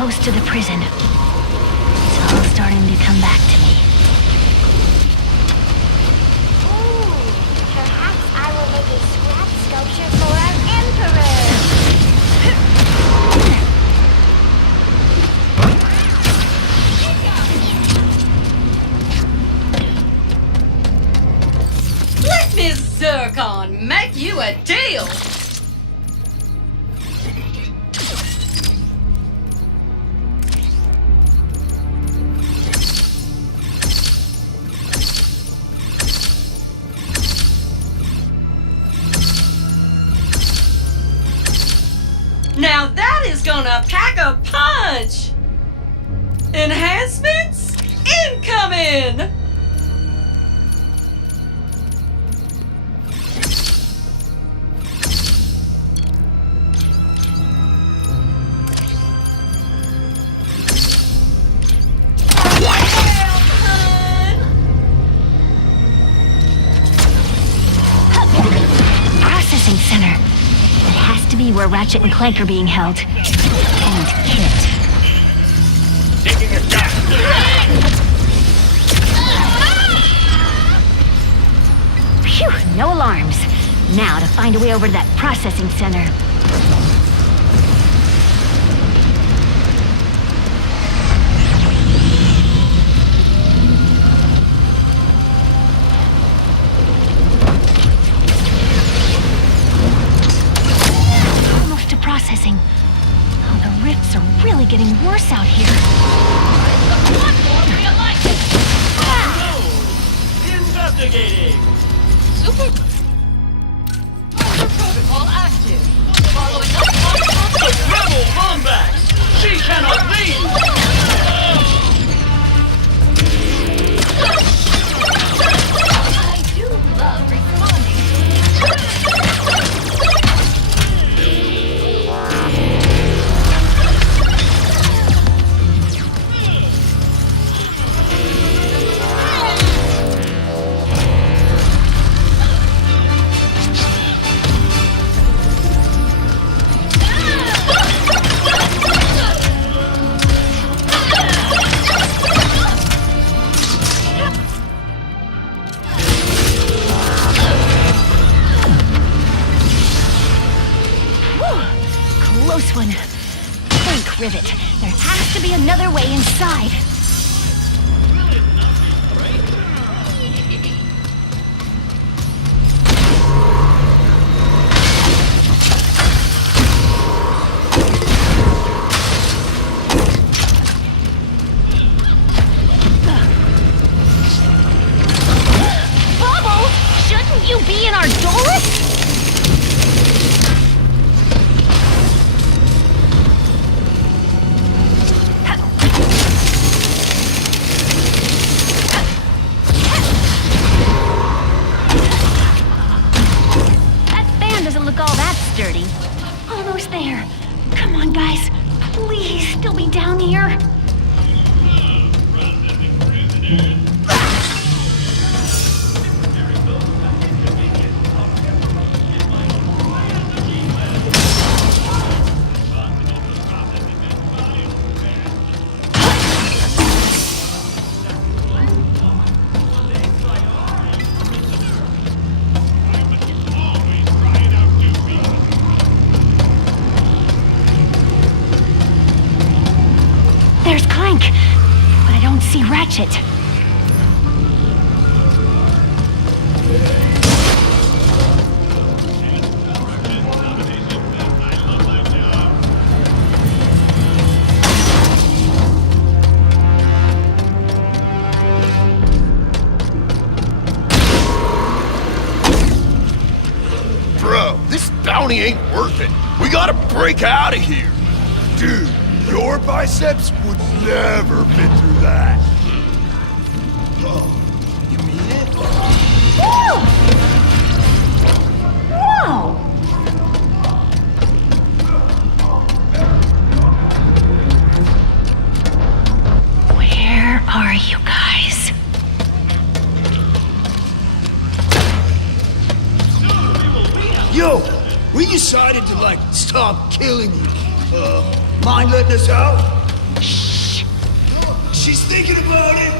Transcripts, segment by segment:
close to the prison. It's all starting to come back to me. Ooh, perhaps I will make a scrap sculpture for our emperor. Let Miss Zircon make you a deal! Now that is gonna pack a punch! Enhancements incoming! Processing center. It has to be where Ratchet and Clank are being held. And Kit. Taking a shot. Phew, no alarms. Now to find a way over to that processing center. Almost to processing. Oh, the rifts are really getting worse out here. Investigating. Super. Protocol active. Following up The rebel comebacks. She cannot leave. I do love responding. Whew, close one. Think, Rivet. There has to be another way inside. Bubbles! Shouldn't you be in our Dolus? That fan doesn't look all that sturdy. Almost there. Come on, guys. Please, still be down here. There's Clank, but I don't see Ratchet. Bro, this bounty ain't worth it. We gotta break out of here. Dude, your biceps would never fit through that. Oh, you mean it? Whoa! Whoa! Where are you guys? Yo, we decided to, stop killing you. Mind letting us out? Shh. She's thinking about it.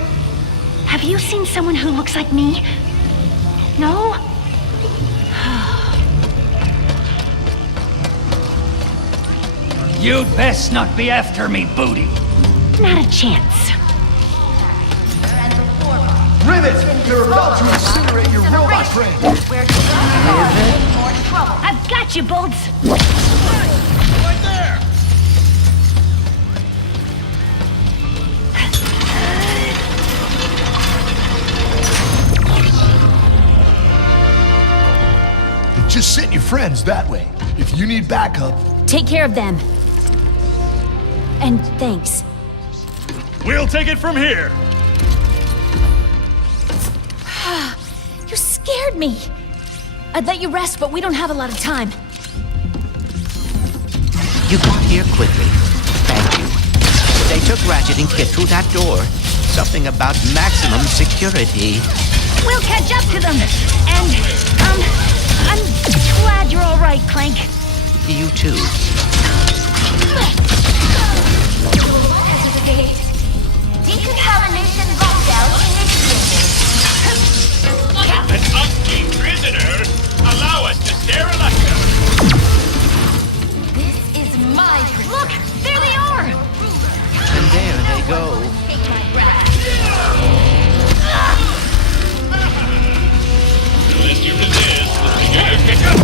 Have you seen someone who looks like me? No? You'd best not be after me, booty. Not a chance. Rivet! They're about to incinerate your robot friend. We're in more trouble. I've got you, Bolts. Right there! Just send your friends that way. If you need backup, Take care of them. And thanks. We'll take it from here. You scared me. I'd let you rest, but we don't have a lot of time. You got here quickly. Thank you. They took Ratchet and Kit through that door. Something about maximum security. We'll catch up to them. And, I'm glad you're all right, Clank. You too. Decontamination lockdown initiated. An unking prisoner? Allow us to sterilize them. This is my Look, there they are. And there they go. take my breath. Unless you resist, you're kick up.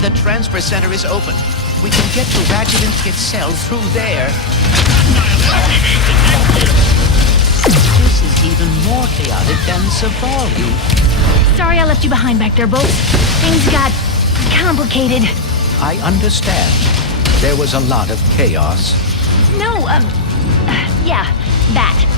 The transfer center is open. We can get to Ratchet and Kit's cell through there. This is even more chaotic than Savalu. Sorry I left you behind back there, Bolts. Things got complicated. I understand. There was a lot of chaos. No, yeah, that.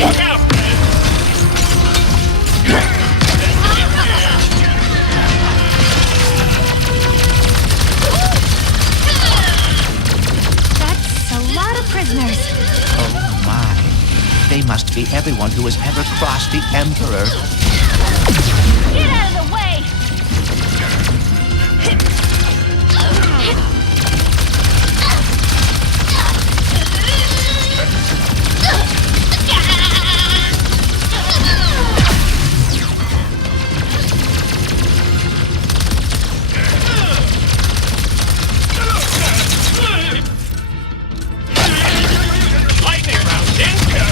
Look out! That's a lot of prisoners. Oh my. They must be everyone who has ever crossed the Emperor. Get out of the way! Lightning round, didn't ya?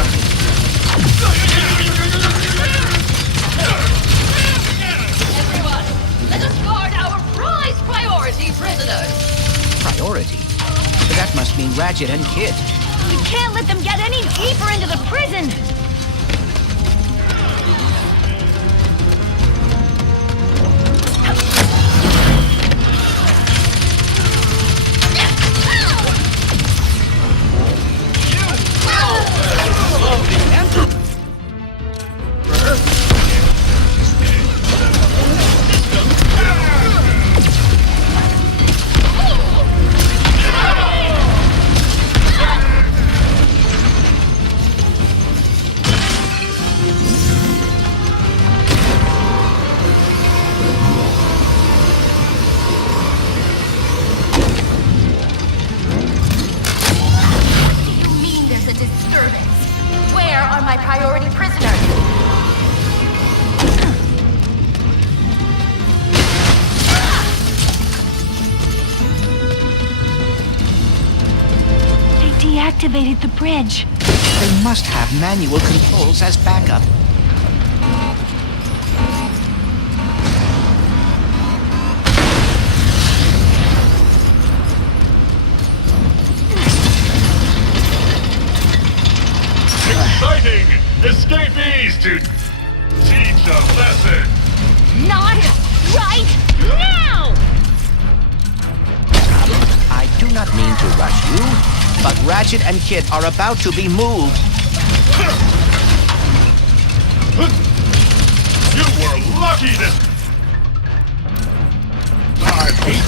Everyone, let us guard our prize priority prisoners. Priority? That must mean Ratchet and Kit. We can't let them get any deeper into the prison! priority prisoners. They deactivated the bridge. They must have manual controls as backup. Exciting! Escapees to teach a lesson! Not right now! I do not mean to rush you, but Ratchet and Kit are about to be moved. You were lucky this... I hate...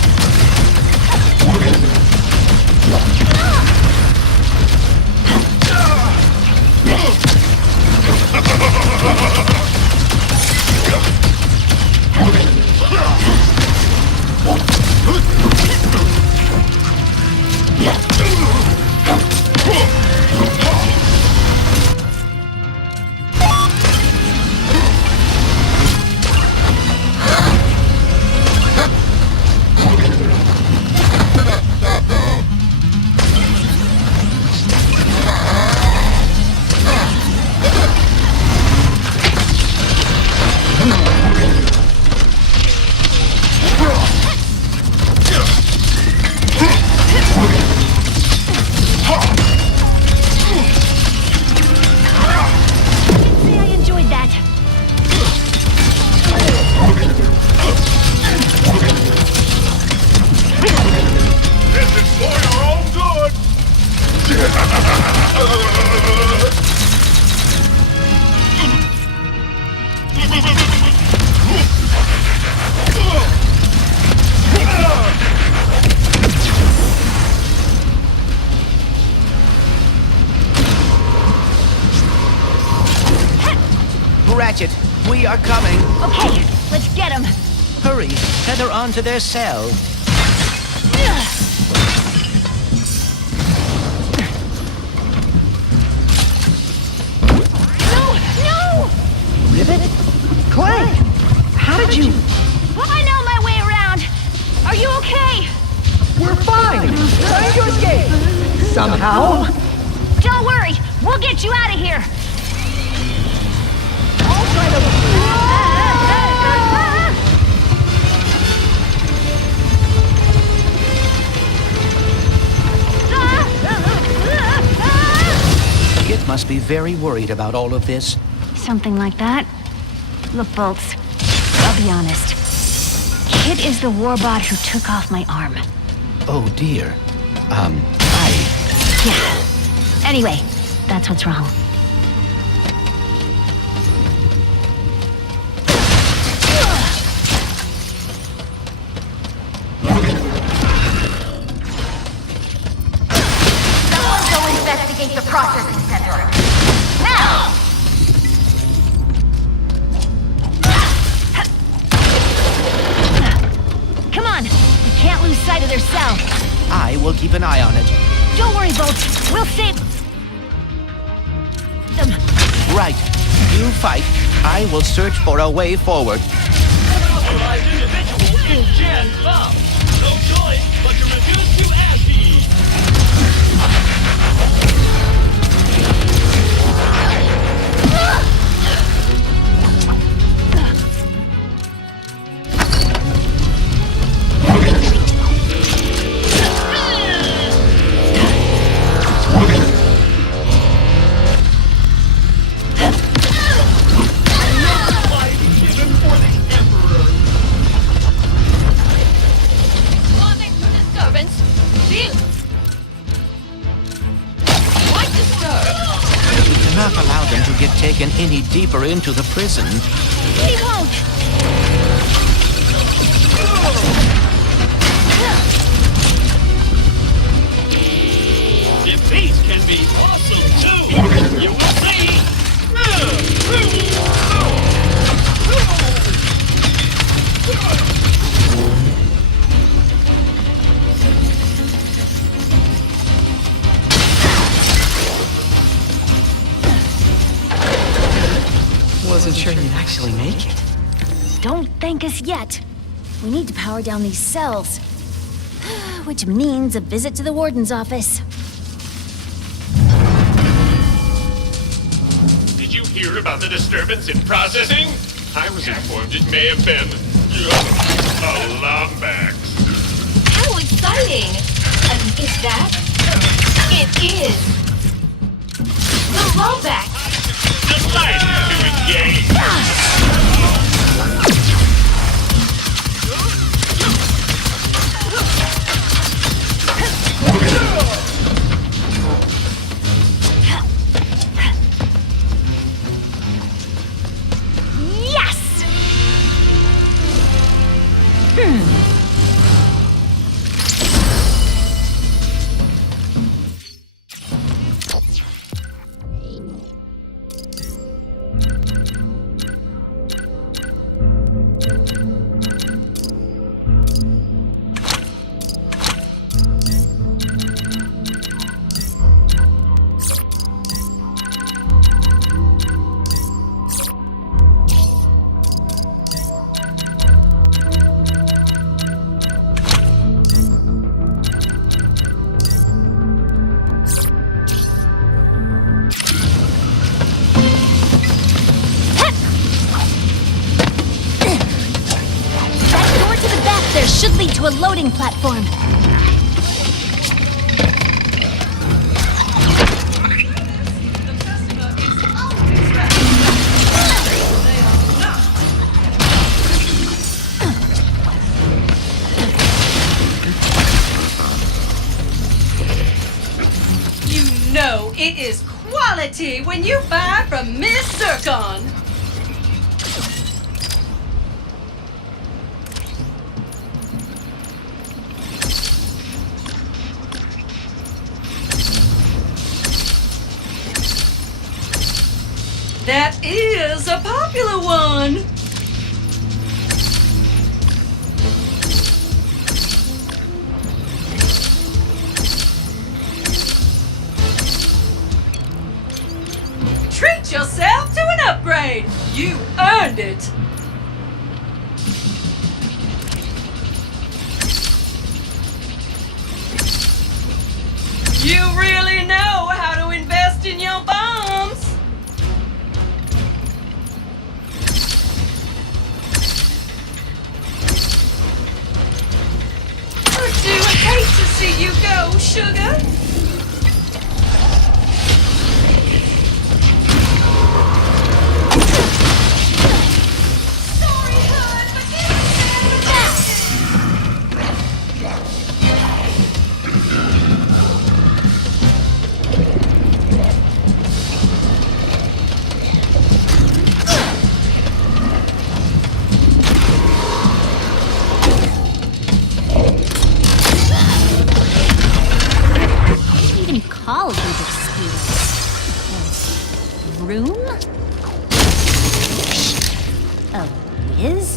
Ratchet, we are coming. Okay, let's get him. Hurry, tether onto their cell. No! Ribbit? Clank! How did you... I know my way around. Are you okay? We're fine! Trying to escape! Somehow! Don't worry, we'll get you out of here. I'll try to... Kit must be very worried about all of this. Something like that. Look, Bolts, I'll be honest. Kit is the warbot who took off my arm. Oh dear. Yeah. Anyway, that's what's wrong. Someone go investigate the processing center. Now! Come on, we can't lose sight of their cell. I will keep an eye on it. Don't worry, Bolts. We'll save them. Right. You fight. I will search for a way forward. Authorized individual in Gen Up. No choice but to reduce to ashes. Responding to disturbance. Deal. Quite disturbed. We cannot allow them to get taken any deeper into the prison. We won't. Defeat can be awesome too. You will see. wasn't sure you'd actually make it. Don't thank us yet. We need to power down these cells. Which means a visit to the warden's office. Did you hear about the disturbance in processing? I was informed it may have been a Lombax. How exciting! Is that? It is! The rollback! Delighted to engage. Yes! Should lead to a loading platform. You know it is quality when you buy from Miss Zircon. That is a popular one. Treat yourself to an upgrade. You earned it. You really know how to invest in your bombs. I hate to see you go, sugar. Sorry, hon, but this is Call these excuses. Room? A whiz?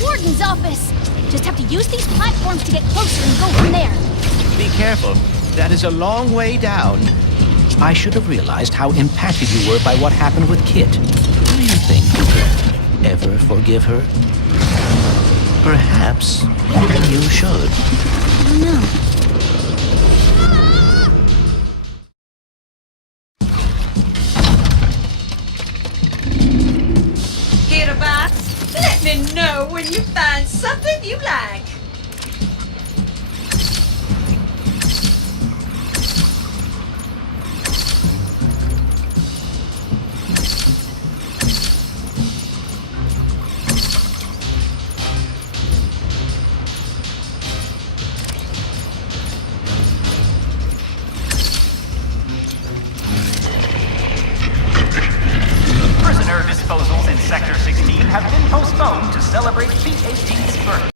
Warden's office! Just have to use these platforms to get closer and go from there. Be careful. That is a long way down. I should have realized how impacted you were by what happened with Kit. Do you think you could ever forgive her? Perhaps you should. I don't know. Hereabouts, let me know when you find something you like. Prisoner disposals in Sector 16 have been postponed to celebrate P-18's birthday.